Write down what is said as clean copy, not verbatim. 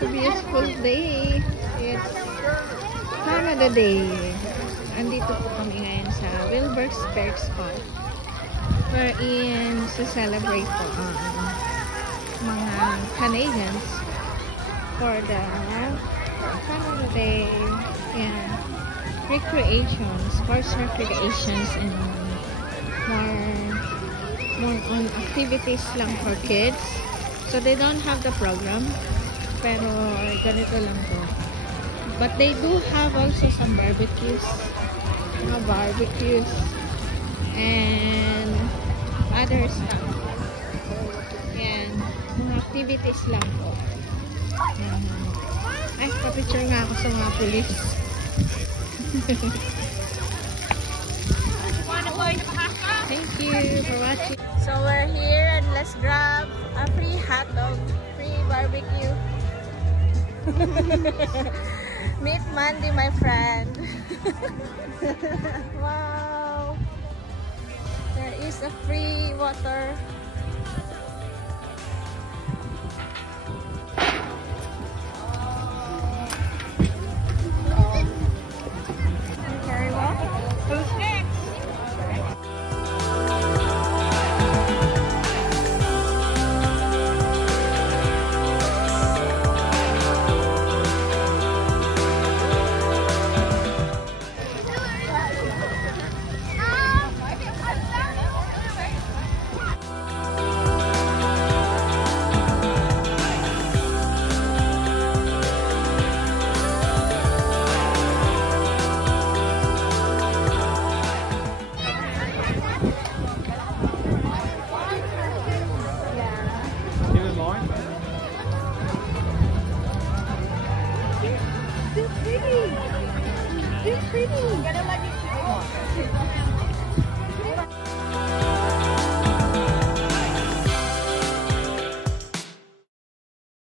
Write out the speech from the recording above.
It's a beautiful day. It's Canada Day. Andito po kami ngayon sa Wilbur's Perks Park, wherein celebrate po ang mga Canadians for the Canada Day and recreations, sports recreations, and more on activities lang for kids. So they don't have the program, pero ganito lang to. But they do have also some barbecues, and other stuff. Yan, mga activities lang po. Ay, papicture nga ako sa mga police. Thank you for watching. So we're here and let's grab a free hot dog, free barbecue. Meet Mandy, my friend. Wow. There is a free water. Very well. Who's next? Too pretty.